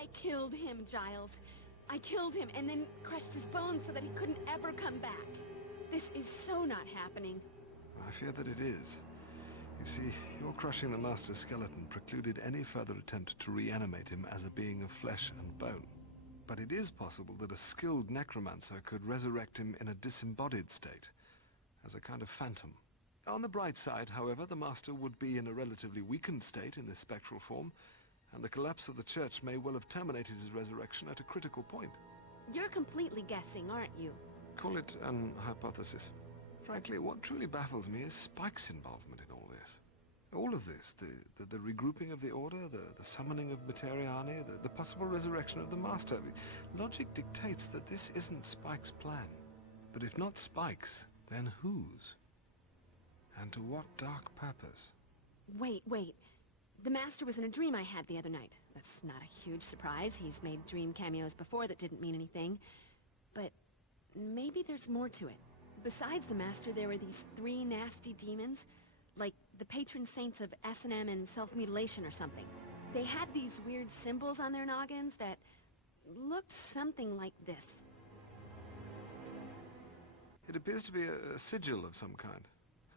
I killed him, Giles. I killed him and then crushed his bones so that he couldn't ever come back. This is so not happening. I fear that it is. You see, your crushing the Master's skeleton precluded any further attempt to reanimate him as a being of flesh and bone. But it is possible that a skilled necromancer could resurrect him in a disembodied state, as a kind of phantom. On the bright side, however, the Master would be in a relatively weakened state in this spectral form, and the collapse of the Church may well have terminated his resurrection at a critical point. You're completely guessing, aren't you? Call it an hypothesis. Frankly, what truly baffles me is Spike's involvement in all this. All of this, the regrouping of the Order, the summoning of Materiani, the possible resurrection of the Master. Logic dictates that this isn't Spike's plan. But if not Spike's, then whose? And to what dark purpose? Wait. The Master was in a dream I had the other night. That's not a huge surprise. He's made dream cameos before that didn't mean anything. But maybe there's more to it. Besides the Master, there were these 3 nasty demons, like the patron saints of S&M and self-mutilation or something. They had these weird symbols on their noggins that looked something like this. It appears to be a sigil of some kind.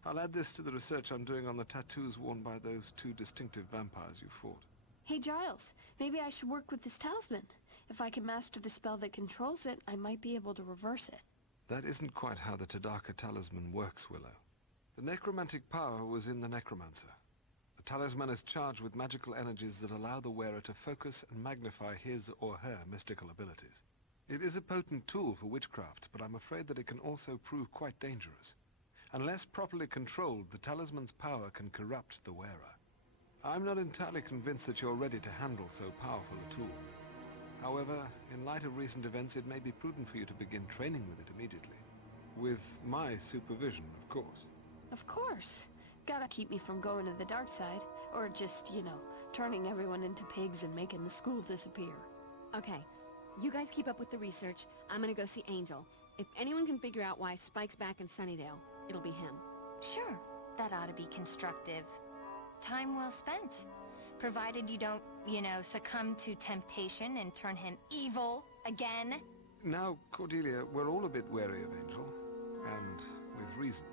I'll add this to the research I'm doing on the tattoos worn by those 2 distinctive vampires you fought. Hey Giles, maybe I should work with this talisman. If I can master the spell that controls it, I might be able to reverse it. That isn't quite how the Tadaka talisman works, Willow. The necromantic power was in the necromancer. The talisman is charged with magical energies that allow the wearer to focus and magnify his or her mystical abilities. It is a potent tool for witchcraft, but I'm afraid that it can also prove quite dangerous. Unless properly controlled, the talisman's power can corrupt the wearer. I'm not entirely convinced that you're ready to handle so powerful a tool. However, in light of recent events, it may be prudent for you to begin training with it immediately. With my supervision, of course. Of course. Gotta keep me from going to the dark side. Or just, turning everyone into pigs and making the school disappear. Okay, you guys keep up with the research. I'm gonna go see Angel. If anyone can figure out why Spike's back in Sunnydale, it'll be him. Sure, that ought to be constructive. Time well spent. Provided you don't, succumb to temptation and turn him evil again. Now, Cordelia, we're all a bit wary of Angel, and with reason.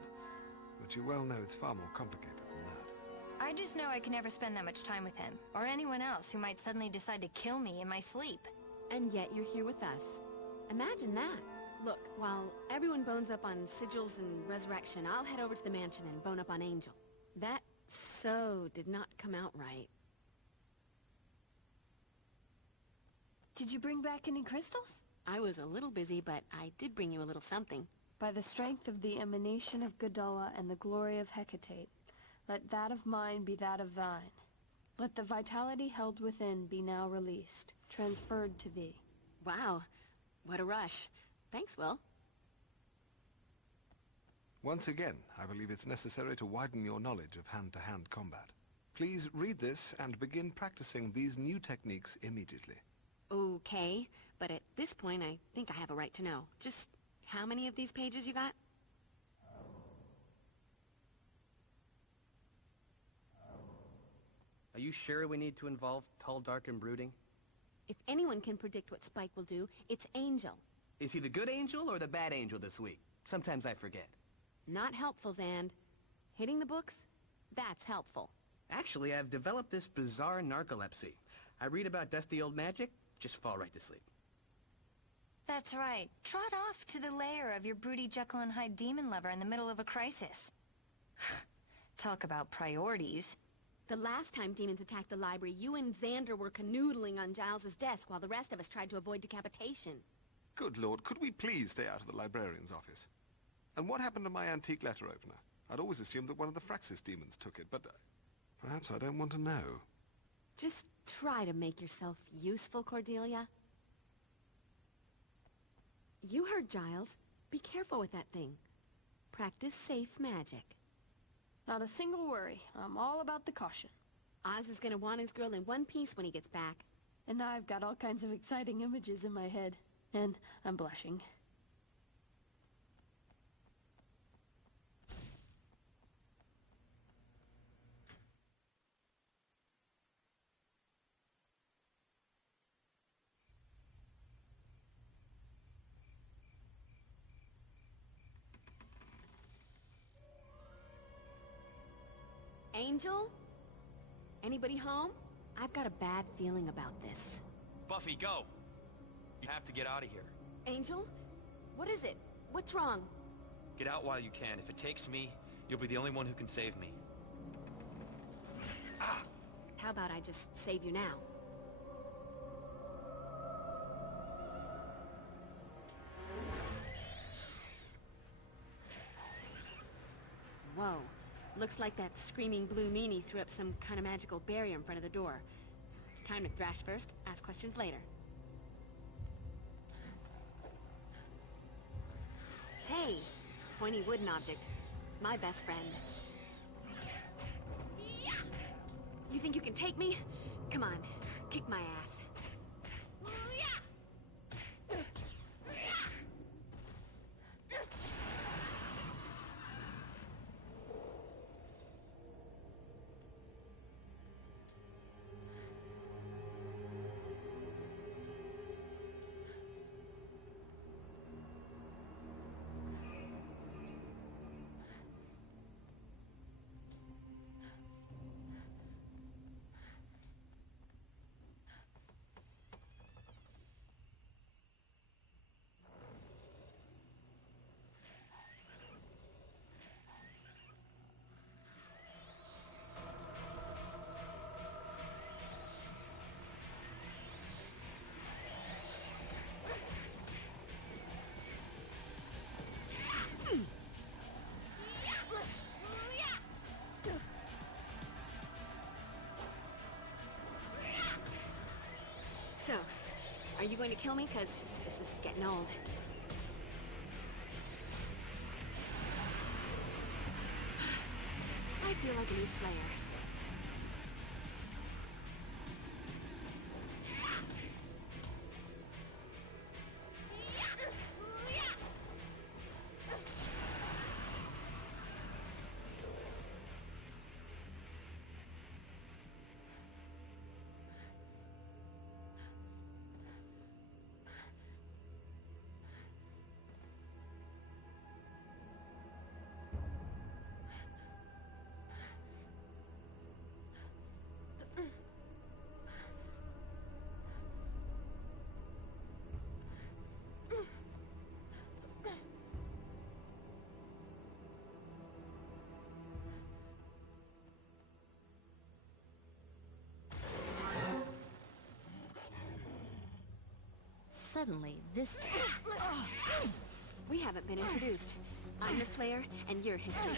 But you well know it's far more complicated than that. I just know I can never spend that much time with him, or anyone else who might suddenly decide to kill me in my sleep. And yet you're here with us. Imagine that. Look, while everyone bones up on sigils and resurrection, I'll head over to the mansion and bone up on Angel. That so did not come out right. Did you bring back any crystals? I was a little busy, but I did bring you a little something. By the strength of the emanation of Gadala and the glory of Hecate, let that of mine be that of thine. Let the vitality held within be now released, transferred to thee. Wow, what a rush. Thanks, Will. Once again, I believe it's necessary to widen your knowledge of hand-to-hand combat. Please read this and begin practicing these new techniques immediately. Okay, but at this point I think I have a right to know. Just how many of these pages you got? Are you sure we need to involve Tall, Dark, and Brooding? If anyone can predict what Spike will do, it's Angel. Is he the good angel or the bad angel this week? Sometimes I forget. Not helpful, Zand. Hitting the books? That's helpful. Actually, I've developed this bizarre narcolepsy. I read about dusty old magic, just fall right to sleep. That's right. Trot off to the lair of your broody Jekyll and Hyde demon lover in the middle of a crisis. Talk about priorities. The last time demons attacked the library, you and Xander were canoodling on Giles's desk while the rest of us tried to avoid decapitation. Good Lord, could we please stay out of the librarian's office? And what happened to my antique letter opener? I'd always assumed that one of the Fraxis demons took it, but perhaps I don't want to know. Just try to make yourself useful, Cordelia. You heard Giles. Be careful with that thing. Practice safe magic. Not a single worry. I'm all about the caution. Oz is gonna want his girl in one piece when he gets back. And now I've got all kinds of exciting images in my head. And I'm blushing. Angel? Anybody home? I've got a bad feeling about this. Buffy, go! You have to get out of here. Angel? What is it? What's wrong? Get out while you can. If it takes me, you'll be the only one who can save me. Ah! How about I just save you now? Whoa. Looks like that screaming blue meanie threw up some kind of magical barrier in front of the door. Time to thrash first, ask questions later. Hey! Pointy wooden object. My best friend. You think you can take me? Come on, kick my ass. So, are you going to kill me? 'Cause this is getting old. I feel like a new Slayer. Suddenly, this time... We haven't been introduced. I'm the Slayer, and you're history.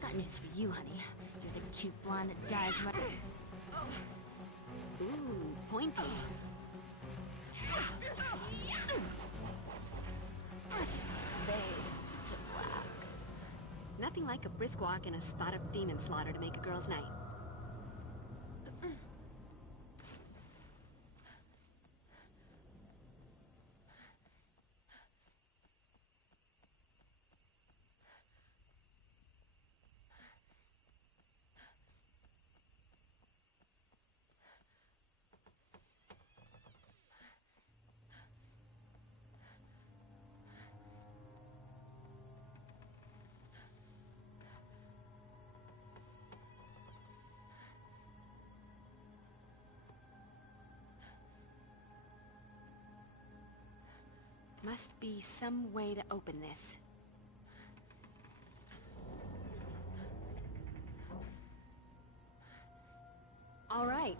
Got news for you, honey. You're the cute blonde that dies right... Ooh, pointy. Fade to black. Nothing like a brisk walk and a spot of demon slaughter to make a girl's night. Must be some way to open this. All right,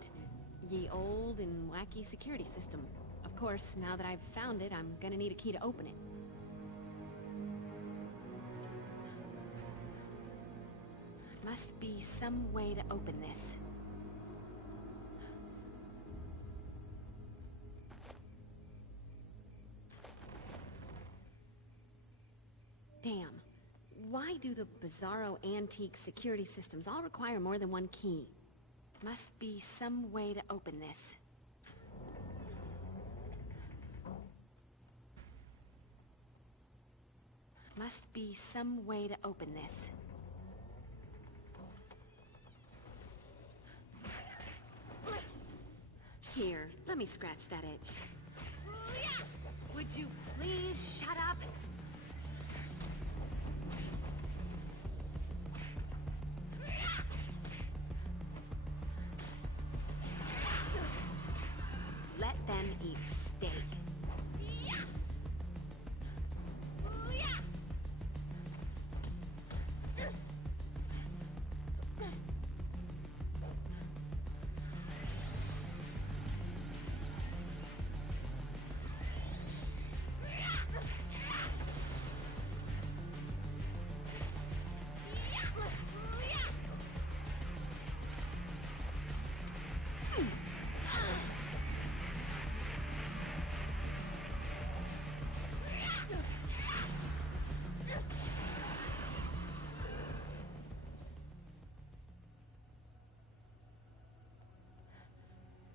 ye old and wacky security system. Of course, now that I've found it, I'm gonna need a key to open it. Must be some way to open this. Damn. Why do the bizarro antique security systems all require more than one key? Must be some way to open this. Must be some way to open this. Here, let me scratch that itch. Would Would you please shut up? Let them eat steak.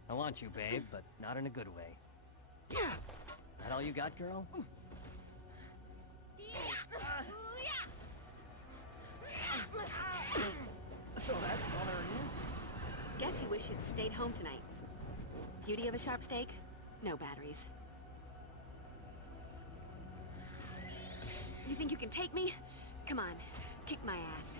I want you, babe, but not in a good way. That all you got, girl? So that's all there is? Guess you wish you'd stayed home tonight. Beauty of a sharp steak? No batteries. You think you can take me? Come on, kick my ass.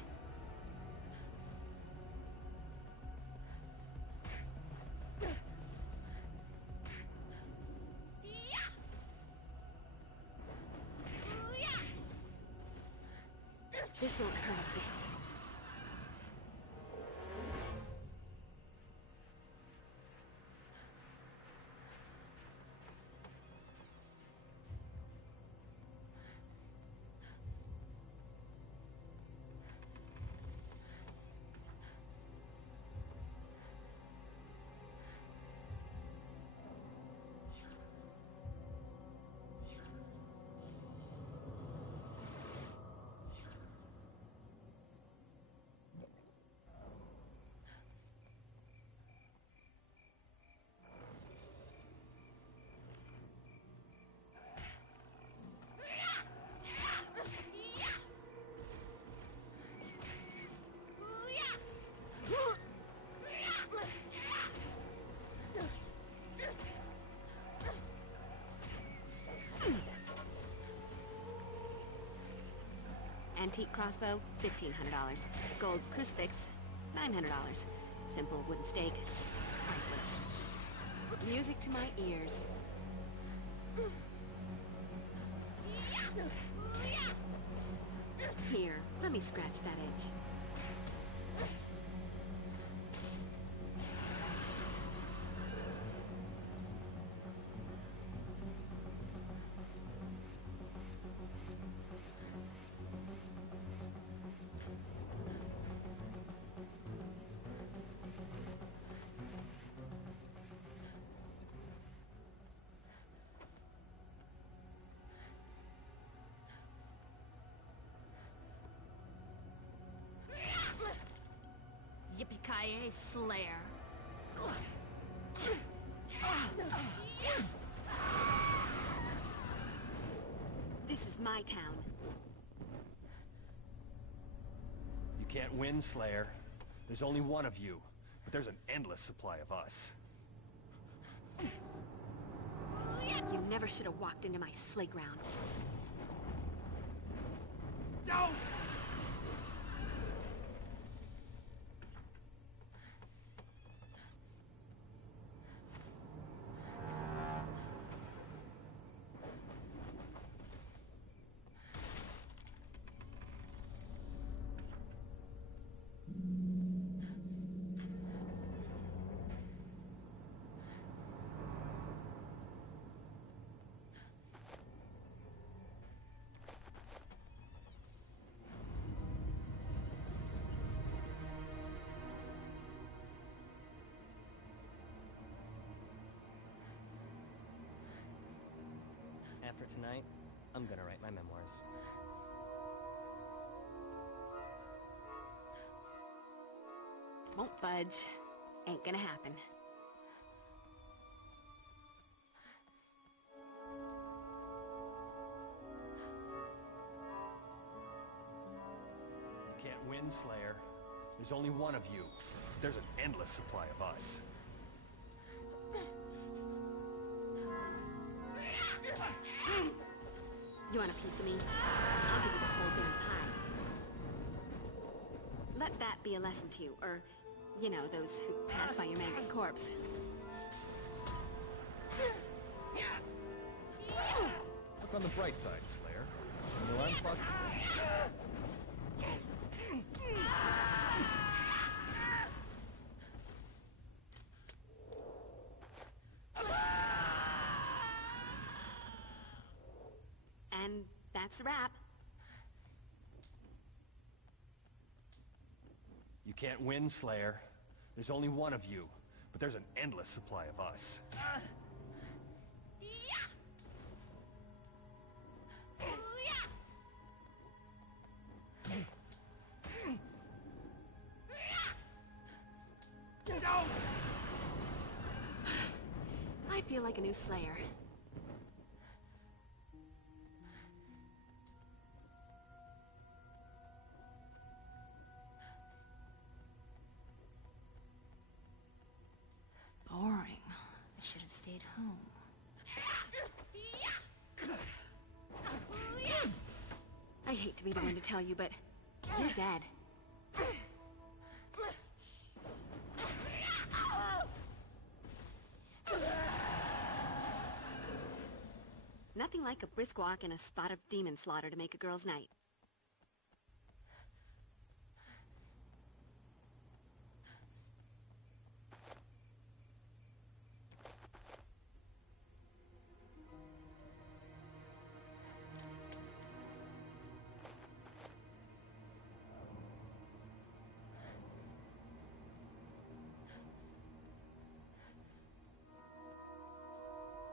This won't hurt a bit. Antique crossbow, $1,500. Gold crucifix, $900. Simple wooden stake, priceless. Music to my ears. Here, let me scratch that itch. Yippee-ki-yay, Slayer. This is my town. You can't win, Slayer. There's only one of you, but there's an endless supply of us. You never should have walked into my sleigh ground. Don't! After tonight, I'm gonna write my memoirs. Won't budge. Ain't gonna happen. You can't win, Slayer. There's only one of you. There's an endless supply of us. You want a piece of me? I'll give you the whole damn pie. Let that be a lesson to you, or, you know, those who pass by your mangled corpse. Look on the bright side, Slayer. You know I'm fucked. And that's a wrap. You can't win, Slayer. There's only one of you, but there's an endless supply of us. I feel like a new Slayer. Boring. I should have stayed home. I hate to be the one to tell you, but you're dead. Nothing like a brisk walk and a spot of demon slaughter to make a girl's night.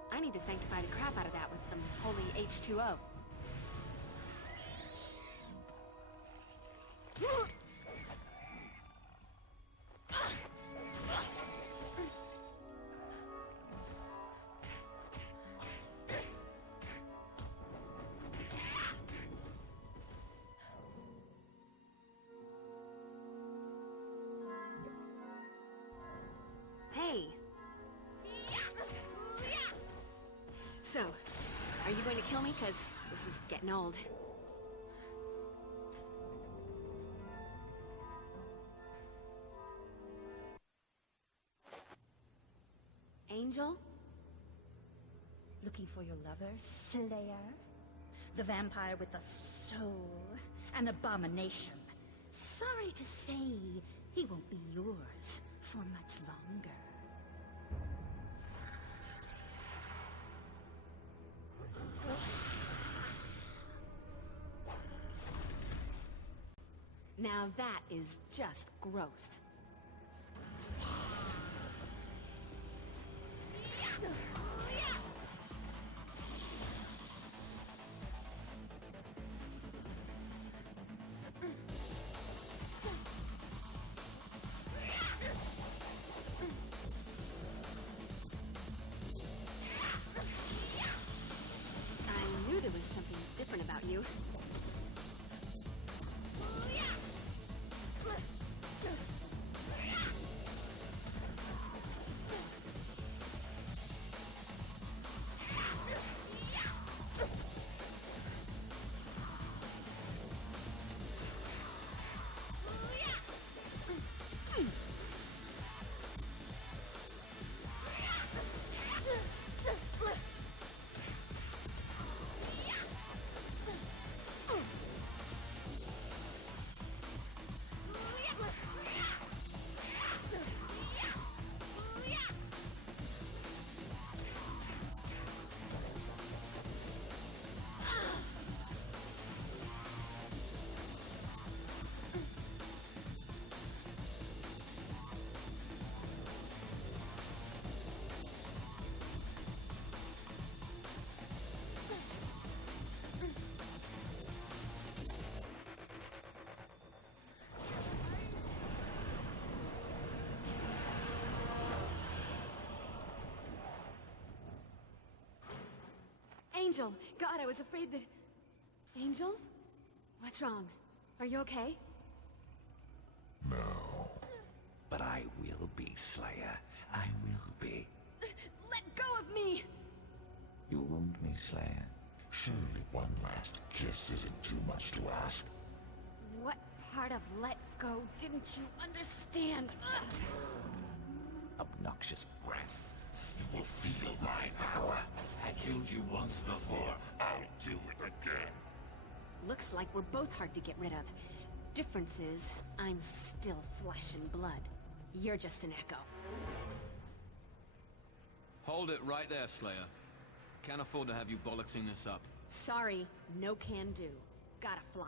I need to sanctify the crap out of that with some holy H2O. Hey! So, are you going to kill me? 'Cause this is getting old. Angel? Looking for your lover, Slayer? The vampire with the soul, an abomination. Sorry to say, he won't be yours for much longer. Now that is just gross. I knew there was something different about you. Angel! God, I was afraid that... Angel? What's wrong? Are you okay? No. But I will be, Slayer. I will be. Let go of me! You wound me, Slayer. Surely one last kiss isn't too much to ask. What part of let go didn't you understand? Ugh. Obnoxious breath. You will feel my power. I killed you once before. I'll do it again. Looks like we're both hard to get rid of. Difference is, I'm still flesh and blood. You're just an echo. Hold it right there, Slayer. Can't afford to have you bollocksing this up. Sorry, no can do. Gotta fly.